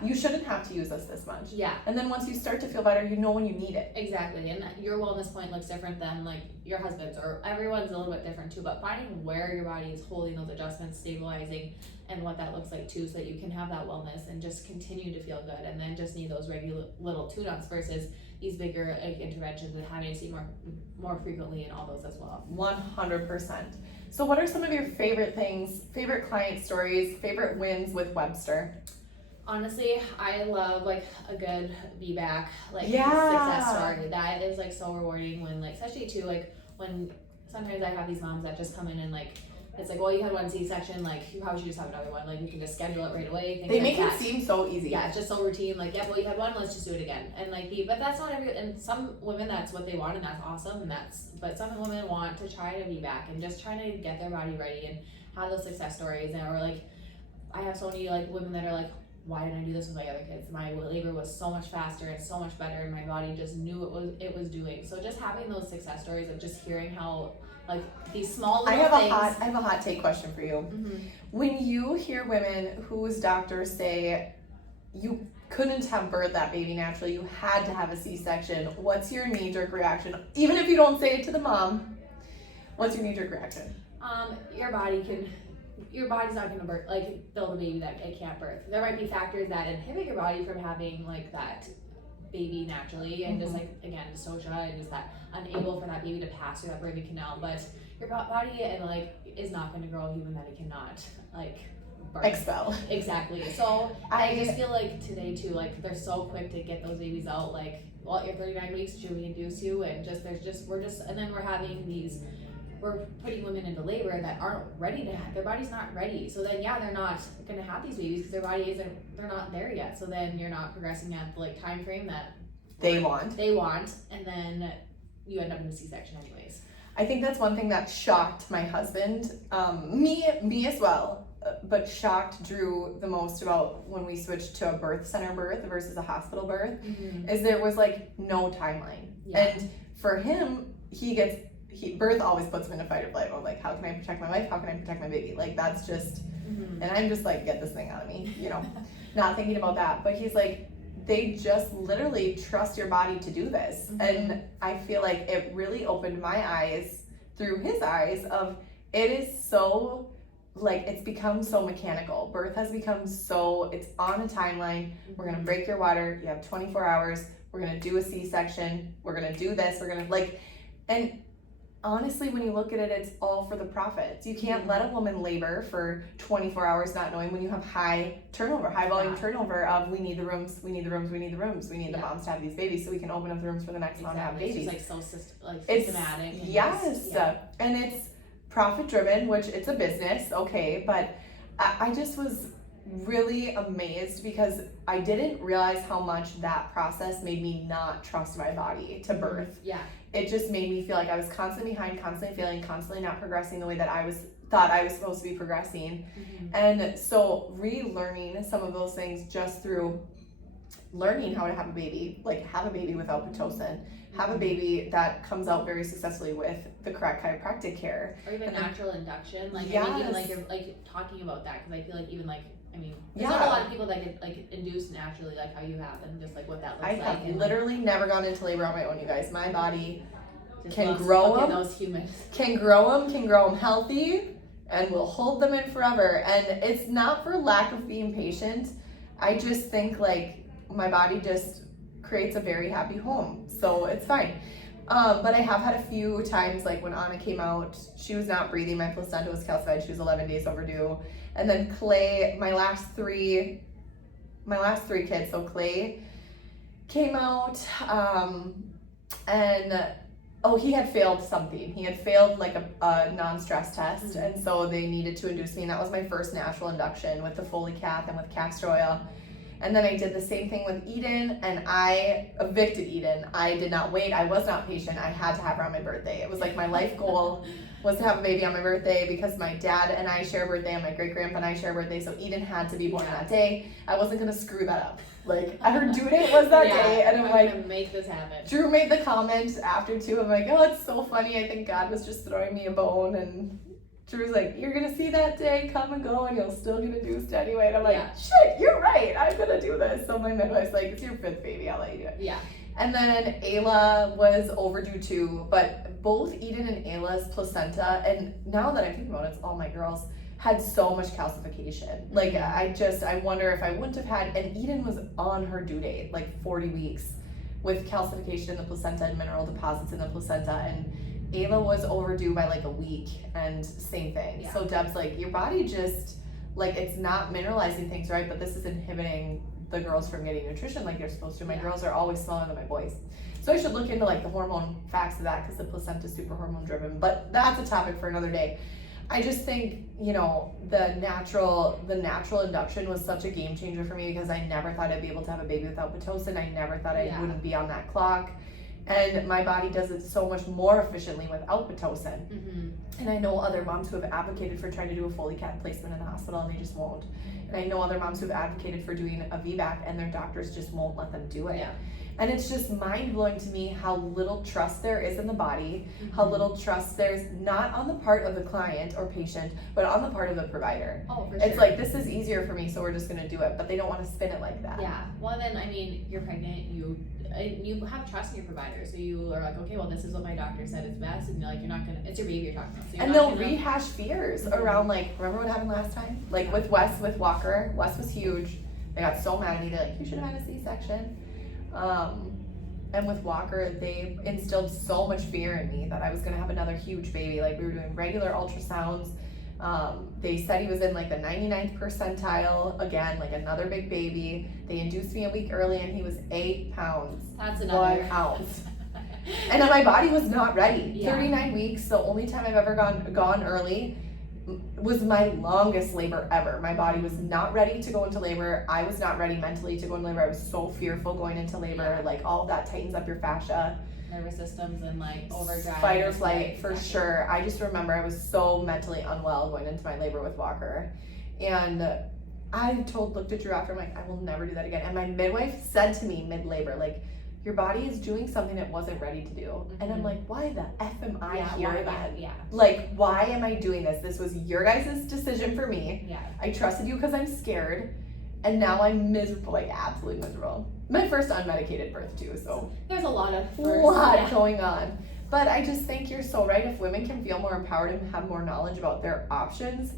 you shouldn't have to use us this much. Yeah. And then once you start to feel better, you know when you need it. Exactly. And your wellness point looks different than like your husband's, or everyone's a little bit different too, but finding where your body is holding those adjustments, stabilizing, and what that looks like too, so that you can have that wellness and just continue to feel good, and then just need those regular little tune-ups versus these bigger interventions and having to see more frequently and all those as well. 100%. So what are some of your favorite things, favorite client stories, favorite wins with Webster? Honestly, I love like a good VBAC, like success story. That is like so rewarding when like, especially too, like when sometimes I have these moms that just come in and like, it's like, well, you had one C-section, like you probably should just have another one. Like we can just schedule it right away. They make it seem so easy. Yeah, it's just so routine. Like, yeah, well, you had one, let's just do it again. And like but that's not and some women that's what they want and that's awesome. And but some women want to try to be back and just trying to get their body ready and have those success stories. And or like, I have so many like women that are like, why didn't I do this with my other kids? My labor was so much faster and so much better, and my body just knew it was doing. So just having those success stories of just hearing how like these small little things. I have a hot take question for you. Mm-hmm. When you hear women whose doctors say you couldn't have birthed that baby naturally, you had to have a C-section, what's your knee-jerk reaction? Even if you don't say it to the mom, what's your knee-jerk reaction? Your body's not going to build a baby that it can't birth. There might be factors that inhibit your body from having like that baby naturally, and just like again dystocia and just that unable for that baby to pass through that birthing canal. But your body and like is not going to grow a human that it cannot like birth. Expel. Exactly. So I just feel like today too, like they're so quick to get those babies out. Like, well, you're 39 weeks, should we induce you? And we're putting women into labor that aren't ready to have, their body's not ready. So then, they're not going to have these babies because their body they're not there yet. So then you're not progressing at the like time frame that they want. And then you end up in a C-section anyways. I think that's one thing that shocked my husband, me as well, but shocked Drew the most about when we switched to a birth center birth versus a hospital birth, is there was like no timeline. And for him, birth always puts him in a fight or flight. I'm like, how can I protect my wife? How can I protect my baby? Like, that's just, and I'm just like, get this thing out of me, not thinking about that. But he's like, they just literally trust your body to do this. And I feel like it really opened my eyes through his eyes of, it is so, like, it's become so mechanical. Birth has become so, it's on a timeline. We're going to break your water. You have 24 hours. We're going to do a C-section. We're going to do this. We're going to like, and honestly, when you look at it, it's all for the profits. You can't let a woman labor for 24 hours not knowing when you have high volume turnover of we need the rooms, we need the moms to have these babies so we can open up the rooms for the next mom to have babies. It's just like so systematic. And it's profit driven, which it's a business, okay, but I just was really amazed because I didn't realize how much that process made me not trust my body to birth. Yeah. It just made me feel like I was constantly behind, constantly failing, constantly not progressing the way that thought I was supposed to be progressing. And so relearning some of those things just through learning how to have a baby, like have a baby without Pitocin, have a baby that comes out very successfully with the correct chiropractic care. Or even natural induction. Like, yes. I mean, even like, you're like talking about that, because I feel like even like, I mean, there's not a lot of people that get like induced naturally like how you have, and just like what that looks like. I have literally never gone into labor on my own, you guys. My body can loves grow them, those humans. can grow them healthy, and will hold them in forever. And it's not for lack of being patient. I just think like my body just creates a very happy home, so it's fine. But I have had a few times, like when Anna came out, she was not breathing, my placenta was calcified, she was 11 days overdue. And then Clay, my last three kids, so Clay came out, and he had failed something. He had failed like a non-stress test, and so they needed to induce me, and that was my first natural induction with the Foley cath and with castor oil. And then I did the same thing with Eden, and I evicted Eden. I did not wait. I was not patient. I had to have her on my birthday. It was like my life goal was to have a baby on my birthday, because my dad and I share a birthday and my great-grandpa and I share a birthday, so Eden had to be born that day. I wasn't going to screw that up. Like, her due date was that day, and I'm like, gonna make this happen. Drew made the comment after too. I'm like, oh, it's so funny. I think God was just throwing me a bone, and Drew's like, you're gonna see that day come and go, and you'll still get induced anyway. And I'm like, shit, you're right. I'm gonna do this. So my midwife's like, it's your 5th baby. I'll let you do it. Yeah. And then Ayla was overdue too, but both Eden and Ayla's placenta, and now that I'm thinking about it, it's all my girls, had so much calcification. Like, I wonder if I wouldn't have had, and Eden was on her due date, like 40 weeks, with calcification in the placenta and mineral deposits in the placenta, and Ayla was overdue by like a week, and same thing. Yeah. So Deb's like, your body just, like, it's not mineralizing things right, but this is inhibiting the girls from getting nutrition like they're supposed to. My girls are always smaller than my boys. So I should look into like the hormone facts of that, because the placenta is super hormone driven, but that's a topic for another day. I just think, you know, the natural induction was such a game changer for me, because I never thought I'd be able to have a baby without Pitocin. I never thought I wouldn't be on that clock. And my body does it so much more efficiently without Pitocin. And I know other moms who have advocated for trying to do a Foley cath placement in the hospital, and they just won't. And I know other moms who have advocated for doing a VBAC, and their doctors just won't let them do it. Yeah. And it's just mind-blowing to me how little trust there is in the body, how little trust there's not on the part of the client or patient, but on the part of the provider. Oh, for sure. It's like, this is easier for me, so we're just gonna do it, but they don't wanna spin it like that. Yeah, well then, I mean, you're pregnant, you have trust in your provider, so you are like, okay, well, this is what my doctor said is best, and you're like, you're not gonna, it's your baby you're talking about. So and they'll rehash fears around, like, remember what happened last time? Like with Wes, with Walker, Wes was huge. They got so mad at me, they're like, you should have had a C-section. And with Walker, they instilled so much fear in me that I was gonna have another huge baby. Like, we were doing regular ultrasounds. They said he was in like the 99th percentile, again, like another big baby. They induced me a week early, and he was 8 pounds. That's another 1 ounce. And then my body was not ready. Yeah. 39 weeks, the only time I've ever gone early, was my longest labor ever. My body was not ready to go into labor. I was not ready mentally to go into labor. I was so fearful going into labor. Like, all of that tightens up your fascia. Nervous systems and like overdrive. Fight or flight, for sure. I just remember I was so mentally unwell going into my labor with Walker. And I looked at Drew after, I'm like, I will never do that again. And my midwife said to me mid-labor, like, your body is doing something it wasn't ready to do. And I'm like, why the F am I here then? Yeah. Like, why am I doing this? This was your guys' decision for me. Yeah. I trusted you because I'm scared. And now I'm miserable, like absolutely miserable. My first unmedicated birth too, so. There's a lot going on. But I just think you're so right. If women can feel more empowered and have more knowledge about their options,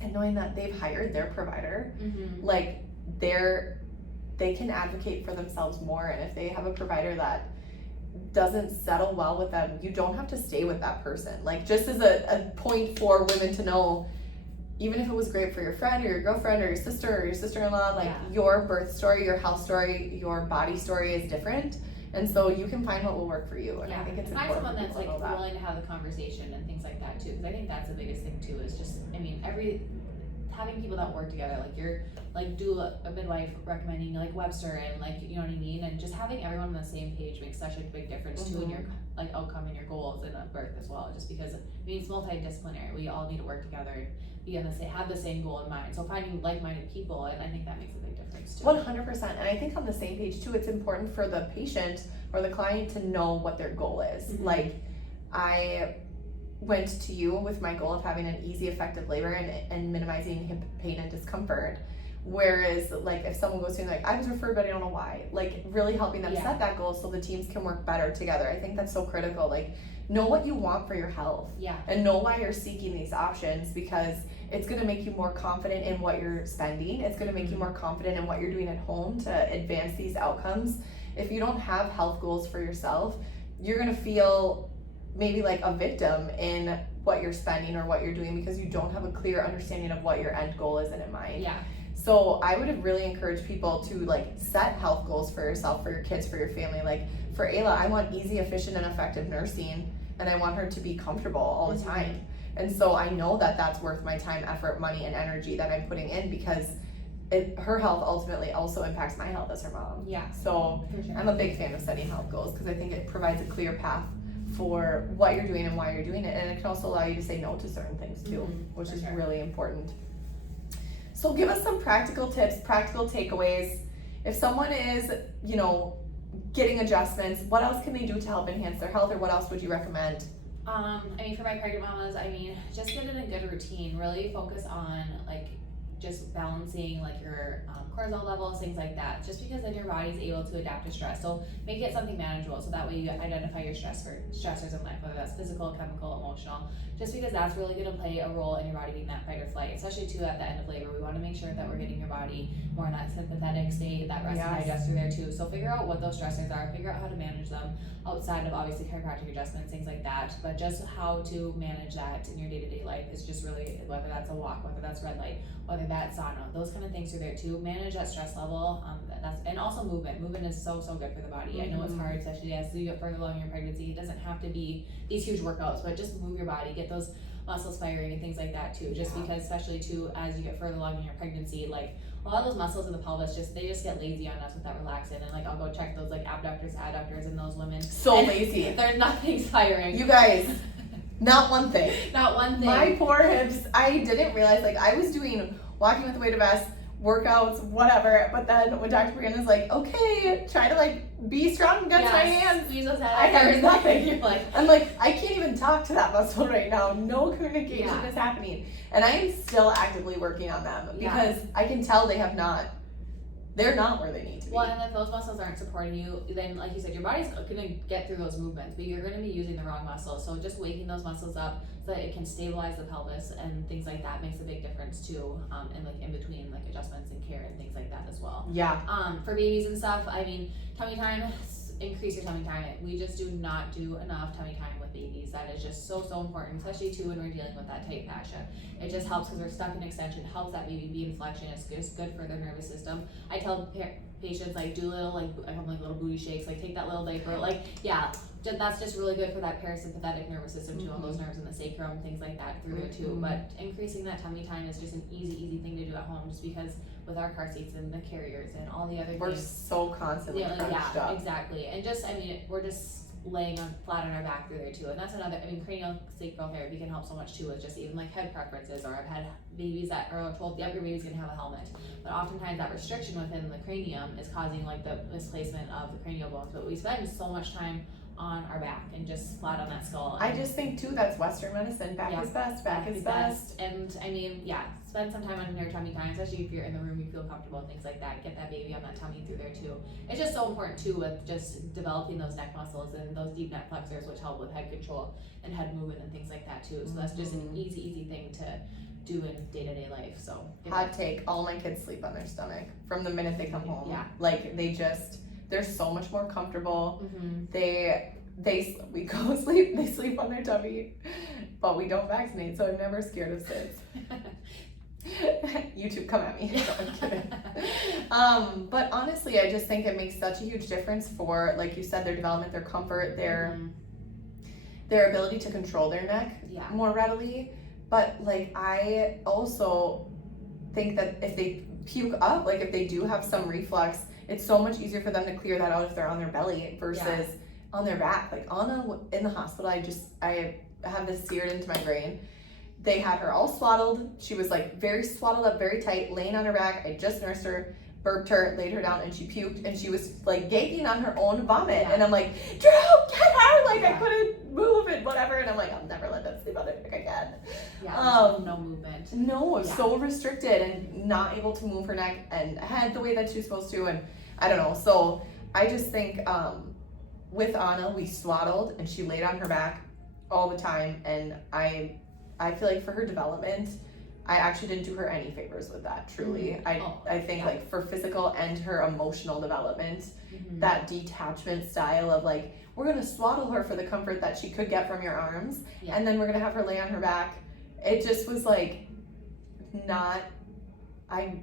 and knowing that they've hired their provider, like they can advocate for themselves more. And if they have a provider that doesn't settle well with them, you don't have to stay with that person. Like, just as a point for women to know, even if it was great for your friend or your girlfriend or your sister or your sister-in-law, like your birth story, your health story, your body story is different. And so you can find what will work for you. And I think it's important. Find someone that's like willing to have the conversation and things like that too. Because I think that's the biggest thing too, is just, I mean, having people that work together, like you're like do a midwife recommending like Webster and like you know what I mean, and just having everyone on the same page makes such a big difference too in your like outcome and your goals in a birth as well. Just because it's multidisciplinary, we all need to work together and be on the same, have the same goal in mind. So finding like-minded people, and I think that makes a big difference too. 100%, and I think on the same page too. It's important for the patient or the client to know what their goal is. Like I went to you with my goal of having an easy, effective labor and minimizing hip pain and discomfort. Whereas, like, if someone goes to me like, I was referred, but I don't know why, like, really helping them set that goal so the teams can work better together. I think that's so critical. Like, know what you want for your health. And know why you're seeking these options, because it's going to make you more confident in what you're spending. It's going to make you more confident in what you're doing at home to advance these outcomes. If you don't have health goals for yourself, you're going to feel maybe like a victim in what you're spending or what you're doing because you don't have a clear understanding of what your end goal is in mind. So I would really encourage people to like set health goals for yourself, for your kids, for your family. Like for Ayla, I want easy, efficient, and effective nursing, and I want her to be comfortable all the time. And so I know that that's worth my time, effort, money, and energy that I'm putting in, because her health ultimately also impacts my health as her mom. So I'm a big fan of setting health goals because I think it provides a clear path for what you're doing and why you're doing it, and it can also allow you to say no to certain things too, which is really important. So give us some practical tips, practical takeaways. If someone is, you know, getting adjustments, what else can they do to help enhance their health, or what else would you recommend? I mean, for my pregnant mamas, I mean, just get in a good routine. Really focus on like just balancing like your cortisol levels, things like that, just because then your body's able to adapt to stress. So make it something manageable, so that way you identify your stressors in life, whether that's physical, chemical, emotional, just because that's really going to play a role in your body being that fight or flight, especially too at the end of labor. We want to make sure that we're getting your body more in that sympathetic state, that rest and digest through there too. So figure out what those stressors are, figure out how to manage them outside of obviously chiropractic adjustments, things like that, but just how to manage that in your day-to-day life is just really, whether that's a walk, whether that's red light, whether that's sauna, those kind of things are there too. Manage that stress level, and also movement is so good for the body. I know it's hard, especially as you get further along in your pregnancy. It doesn't have to be these huge workouts, but just move your body, get those muscles firing and things like that too, just because especially too as you get further along in your pregnancy, like a lot of those muscles in the pelvis they just get lazy on us with that relaxin', and like I'll go check those like abductors, adductors in those women. So lazy. There's nothing's firing. You guys, not one thing. Not one thing. My poor hips, I didn't realize, like I was doing walking with weighted vests, workouts, whatever, but then when Dr. Breanna's like, okay, try to like be strong against my hands, I have nothing. You're like, I'm like, I can't even talk to that muscle right now. No communication is happening. And I am still actively working on them because I can tell they're not where they need to be. Well, and if those muscles aren't supporting you, then like you said, your body's gonna get through those movements, but you're gonna be using the wrong muscles. So just waking those muscles up so that it can stabilize the pelvis and things like that makes a big difference too. And like in between like adjustments and care and things like that as well. For babies and stuff, I mean, tummy time, increase your tummy time. We just do not do enough tummy time with babies. That is just so important, especially too when we're dealing with that tight fascia. It just helps because we're stuck in extension, helps that baby be in flexion. It's good for their nervous system. I tell patients like do little little booty shakes, like take that little diaper, that's just really good for that parasympathetic nervous system too, all those nerves in the sacrum, things like that through there too. But increasing that tummy time is just an easy thing to do at home, just because with our car seats and the carriers and all the other we're things. So constantly crunched up. Exactly. And just, I mean, we're just laying flat on our back through there too. And that's another, I mean, craniosacral therapy can help so much too with just even like head preferences, or I've had babies that are told, yep, your baby's gonna have a helmet. But oftentimes that restriction within the cranium is causing like the misplacement of the cranial bones. But we spend so much time on our back and just flat on that skull. I just think too that's Western medicine. Back is best. Back is best. And I mean, spend some time on your tummy time, especially if you're in the room, you feel comfortable, things like that. Get that baby on that tummy through there too. It's just so important too with just developing those neck muscles and those deep neck flexors, which help with head control and head movement and things like that too. So that's just an easy thing to do in day-to-day life. So hot take, all my kids sleep on their stomach from the minute they come home. Like they're so much more comfortable. We go sleep, they sleep on their tummy, but we don't vaccinate, so I'm never scared of SIDS. YouTube, come at me. No, I'm kidding. But honestly, I just think it makes such a huge difference for, like you said, their development, their comfort, their ability to control their neck more readily. But like I also think that if they puke up, like if they do have some reflux, it's so much easier for them to clear that out if they're on their belly versus on their back. Like Anna in the hospital, I have this seared into my brain. They had her all swaddled. She was like very swaddled up, very tight, laying on her back. I just nursed her, burped her, laid her down, and she puked, and she was like gagging on her own vomit. And I'm like, Drew, get her! Like I couldn't move and whatever. And I'm like, I'll never let them sleep on their back again. No movement. No, so restricted and not able to move her neck and head the way that she's supposed to. And I don't know. So I just think with Anna, we swaddled and she laid on her back all the time. And I feel like for her development, I actually didn't do her any favors with that, truly. I think like for physical and her emotional development, that detachment style of like, we're gonna swaddle her for the comfort that she could get from your arms, and then we're gonna have her lay on her back. It just was like not, I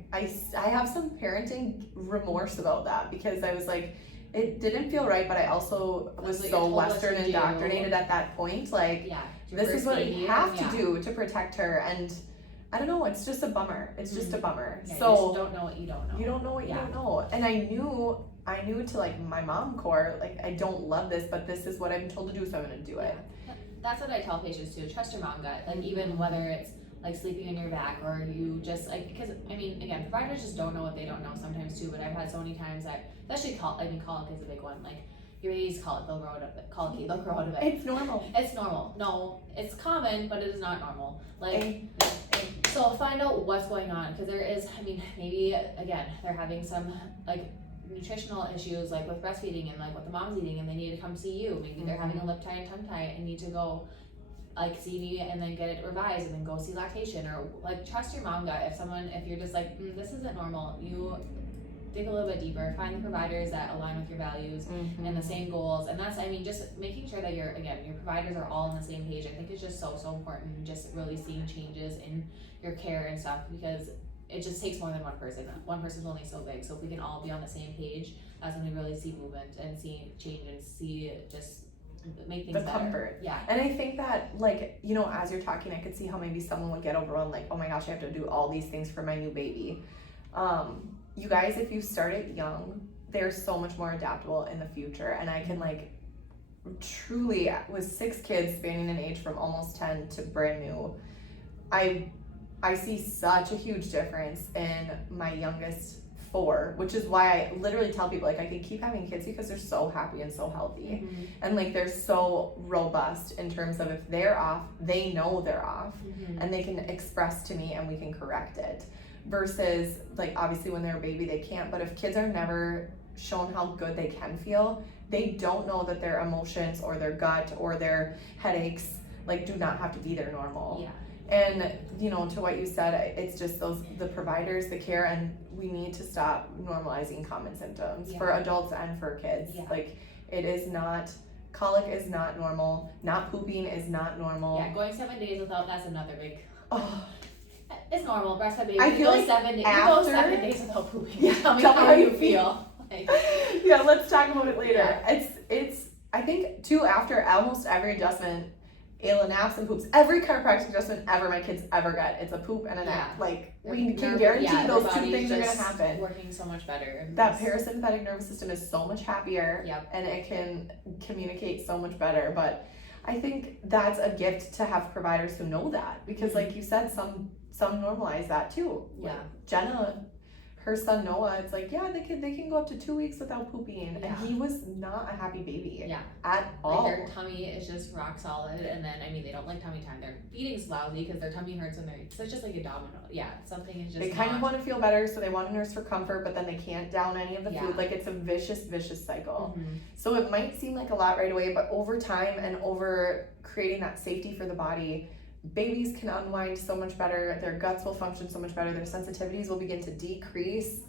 have some parenting remorse about that because I was like, it didn't feel right, but I also was so Western indoctrinated at that point. Like, this is what you have to do to protect her. And I don't know, it's just a bummer. It's just a bummer. Yeah, so you just don't know what you don't know. You don't know what you don't know. And I knew to like my mom core, like I don't love this, but this is what I'm told to do, so I'm gonna do it. That's what I tell patients too. Trust your mom gut. Like even whether it's like sleeping on your back or you just like, because I mean, again, providers just don't know what they don't know sometimes too. But I've had so many times that, especially colic is a big one. Like your baby's colic, they'll grow out of it. Colicky, they'll grow out of it. It's normal. It's normal. No, it's common, but it is not normal. Like, so find out what's going on, because there is, I mean, maybe again they're having some like nutritional issues like with breastfeeding and like what the mom's eating, and they need to come see you. Maybe they're having a lip tie and tongue tie and need to go like see me and then get it revised and then go see lactation, or like trust your mom gut. If you're just like this isn't normal, you dig a little bit deeper, find the providers that align with your values and the same goals. And that's, I mean, just making sure that your providers are all on the same page. I think it's just so important, just really seeing changes in your care and stuff, because it just takes more than one person. One person's only so big. So if we can all be on the same page, that's when we really see movement and see change and see just make things better. Comfort. Yeah. And I think that, like, you know, as you're talking, I could see how maybe someone would get overwhelmed, like, oh my gosh, I have to do all these things for my new baby. You guys, if you start it young, they're so much more adaptable in the future. And I can like truly, with 6 kids spanning an age from almost 10 to brand new, I see such a huge difference in my youngest 4, which is why I literally tell people like I can keep having kids because they're so happy and so healthy. And like they're so robust in terms of if they're off, they know they're off and they can express to me and we can correct it. Versus like obviously when they're a baby they can't, but if kids are never shown how good they can feel, they don't know that their emotions or their gut or their headaches like do not have to be their normal. And you know, to what you said, it's just the providers, the care, and we need to stop normalizing common symptoms for adults and for kids. Like it is not, colic is not normal, not pooping is not normal. Going 7 days without, that's another big it's normal. Breastfed baby. I feel like 7 days. After, you go 7 days without pooping. Tell me how you feel. Like, let's talk about it later. It's I think too, after almost every adjustment, Ayla naps and poops. Every chiropractic adjustment ever my kids ever get, it's a poop and a nap. Like we can guarantee those 2 things are gonna happen. Working so much better. That parasympathetic nervous system is so much happier. And it can communicate so much better. But I think that's a gift to have providers who know that, because like you said, some normalize that too. Jenna, her son Noah, it's like they can go up to 2 weeks without pooping, and he was not a happy baby at all. Like their tummy is just rock solid, and then I mean they don't like tummy time. Their feeding's lousy because their tummy hurts when they're, so it's just like a domino. Something is just, they kind of want to feel better, so they want to nurse for comfort, but then they can't down any of the food. Like it's a vicious cycle. So it might seem like a lot right away, but over time and over creating that safety for the body, babies can unwind so much better, their guts will function so much better, their sensitivities will begin to decrease.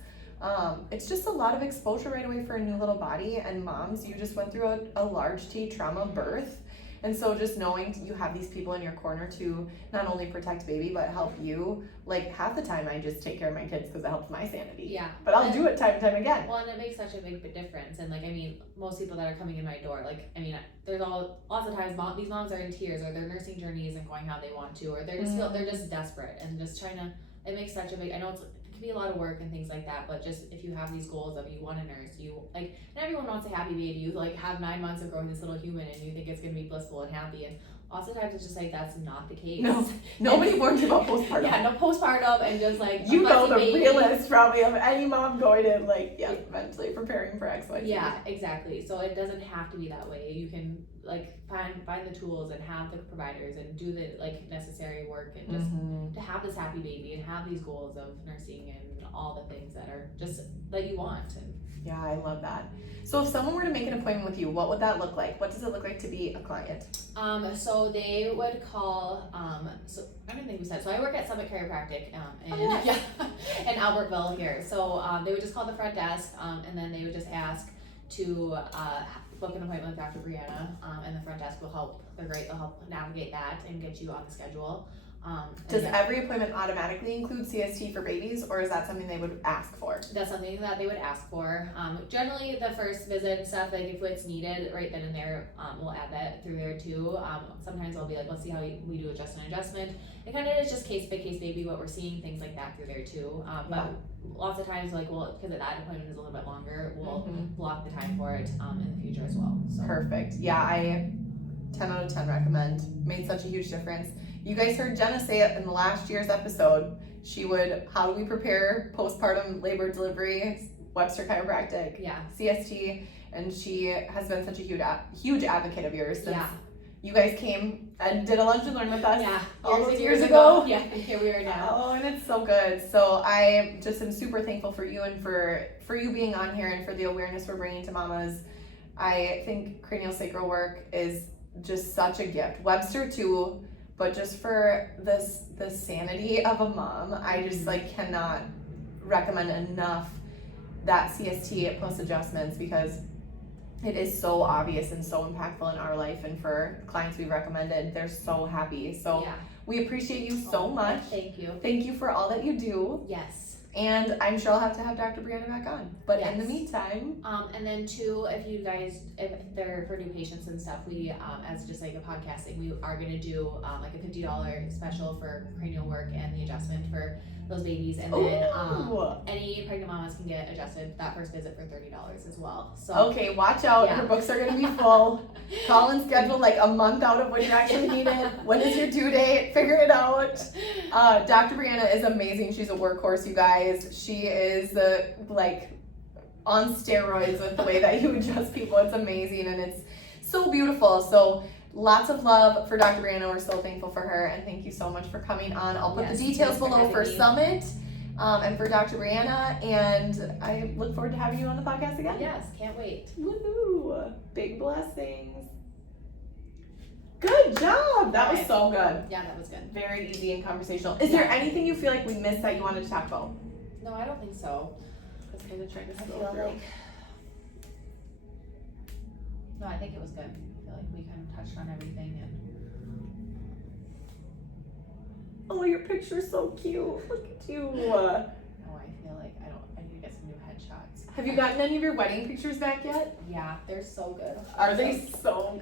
It's just a lot of exposure right away for a new little body, and moms, you just went through a large T trauma birth, and so just knowing you have these people in your corner to not only protect baby but help you. Like half the time I just take care of my kids because it helps my sanity, but I'll do it time and time again. Well, and it makes such a big difference. And like, I mean, most people that are coming in my door, like, I mean, there's lots of times these moms are in tears, or their nursing journeys and going how they want to, or they're just they're just desperate and just trying to it makes such a big, I know it can be a lot of work and things like that, but just if you have these goals of you want a nurse, you like, and everyone wants a happy baby, you like have 9 months of growing this little human and you think it's gonna be blissful and happy, and lots of times it's just like that's not the case. No, nobody warns you about postpartum. Yeah, no postpartum and just like you know the baby. realist probably of any mom going in like mentally preparing for XYZ. Yeah, exactly. So it doesn't have to be that way. You can like find the tools and have the providers and do the like necessary work and just to have this happy baby and have these goals of nursing and all the things that are just that you want. And yeah, I love that. So if someone were to make an appointment with you, what would that look like? What does it look like to be a client? So they would call, so I don't think we said, so I work at Summit Chiropractic, in Albertville here. So, they would just call the front desk, and then they would just ask to, book an appointment with Dr. Breanna, and the front desk will help, they're great, they'll help navigate that and get you on the schedule. Does every appointment automatically include CST for babies, or is that something they would ask for? That's something that they would ask for. Generally, the first visit and stuff, like if it's needed right then and there, we'll add that through there too. Sometimes I'll be like, let's see how we do adjustment. It kind of is just case by case baby, what we're seeing, things like that through there too. But lots of times, like, well, because that appointment is a little bit longer, we'll block the time for it in the future as well. So. Perfect. Yeah, I 10 out of 10 recommend. Made such a huge difference. You guys heard Jenna say it in the last year's episode. She would, how do we prepare postpartum labor delivery, Webster Chiropractic, CST, and she has been such a huge advocate of yours since you guys came and did a lunch and learn with us all those years ago. Yeah, and here we are now. Oh, and it's so good. So I just am super thankful for you and for you being on here and for the awareness we're bringing to mamas. I think craniosacral work is just such a gift. Webster too. But just for the sanity of a mom, I just like cannot recommend enough that CST plus adjustments, because it is so obvious and so impactful in our life, and for clients we've recommended, they're so happy. So we appreciate you so much. Thank you. Thank you for all that you do. Yes. And I'm sure I'll have to have Dr. Breanna back on. But in the meantime. And then too, if they're for new patients and stuff, we, as just like a podcasting, we are going to do like a $50 special for cranial work and the adjustment for those babies. And then any pregnant mamas can get adjusted that first visit for $30 as well. So okay, watch out. Her books are going to be full. Call and schedule like a month out of when you actually need it. When is your due date? Figure it out. Dr. Breanna is amazing. She's a workhorse, you guys. She is like on steroids with the way that you adjust people. It's amazing and it's so beautiful. So lots of love for Dr. Breanna. We're so thankful for her, and thank you so much for coming on. I'll put the details below for Summit and for Dr. Breanna, and I look forward to having you on the podcast again. Yes, can't wait. Woohoo! Big blessings. Good job. That was so good. Yeah, that was good. Very easy and conversational. Is there anything you feel like we missed that you wanted to talk about? No, I don't think so. Let's kind of try to feel like. No, I think it was good. I feel like we kind of touched on everything. Oh, your picture's so cute. Look at you. No, I feel like I need to get some new headshots. Have you gotten any of your wedding pictures back yet? Yeah, they're so good. Are they so